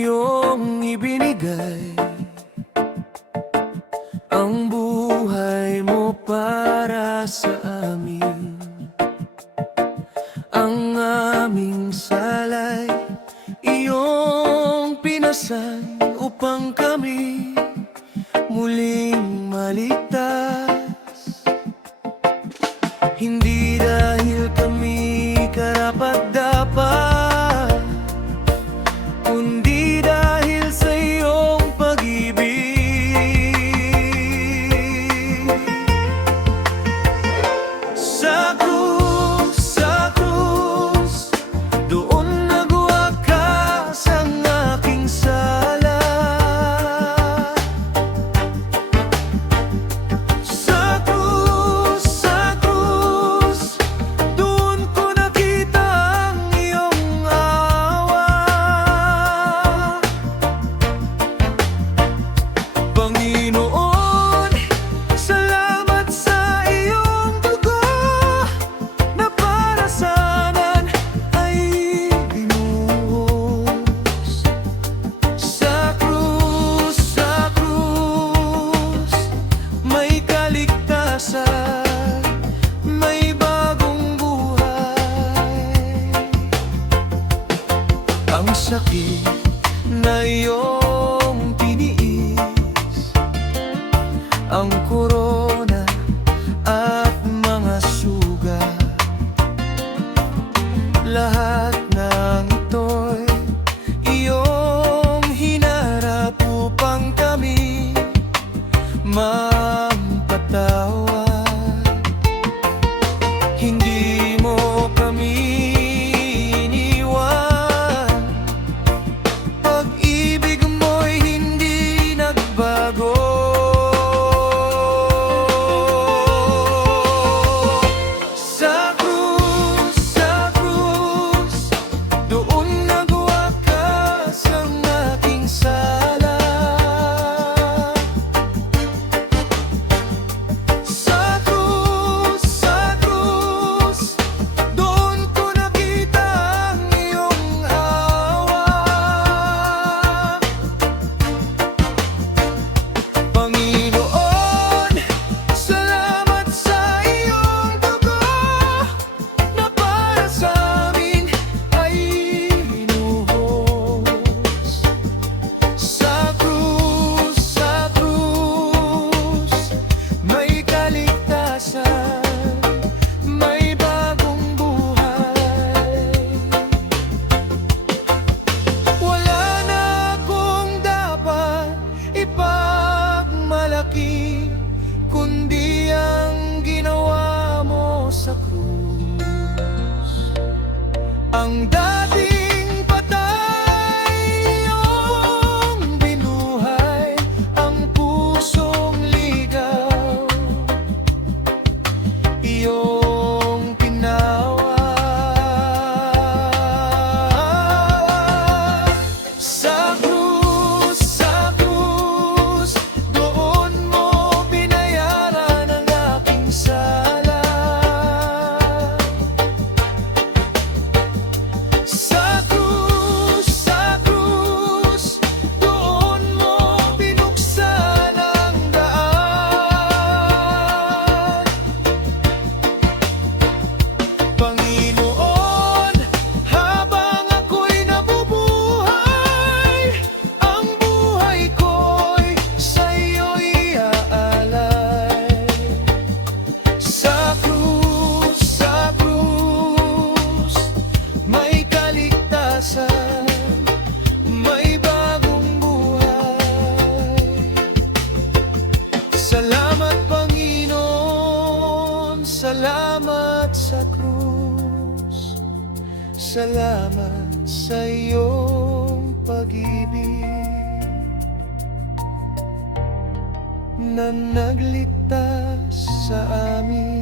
iyong ibinigay, ang buhay mo para sa amin. Ang aming salay, iyong pinasan upang kami muling maligtas. Hindi dahil kami karapat-dapat, kundi dahil sa iyong pag-ibig. Sa krus, doon nagwakas ang aking sala. Sa krus, doon ko nakita ang iyong awa. Panginoon, salamat sa iyong dugo na para sa'min ay binuhos. Sa krus, may kaligtasan, may bagong buhay. Ang sakit na iyong tiniis, ang korona at mga sugat, lahat ng ito'y iyong hinarap upang kami mampatawad. Hindi mo kami iniwan, pag-ibig mo'y hindi nagbago. Sa krus, doon nagwakas ang aking sala. Sa krus, doon ko nakita ang iyong awa. Panginoon, salamat sa iyong dugo na para sa'min ay binuhos. Sa krus, may kaligtasan, may bagong buhay. Wala na akong dapat ipagmalaki, kundi ang ginawa mo sa krus. Ang dating patay, iyong binuhay, ang pusong ligaw, iyong pinawa. Sa krus, doon mo binayaran ang aking sala. Sa krus, doon mo binuksan ang daan. Panginoon, habang ako'y nabubuhay, ang buhay ko'y sa iyo'y iaalay. Sa krus, may kaligtasan, may bagong buhay. Salamat Panginoon, salamat sa krus, salamat sa iyong pag-ibig na nagligtas sa amin.